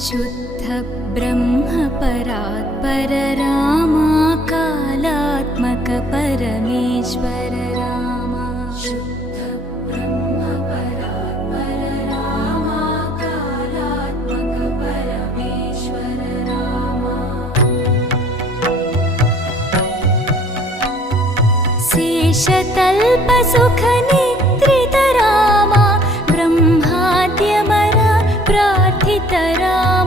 शुद्ध ब्रह्म परात्पर रामा कालात्मक परमेश्वर रामा शुद्ध ब्रह्म परात्पर रामा कालात्मक परमेश्वर रामा शेषतल्प सुख निद्रित रामा ब्रह्माद्यमर प्रार्थित रामा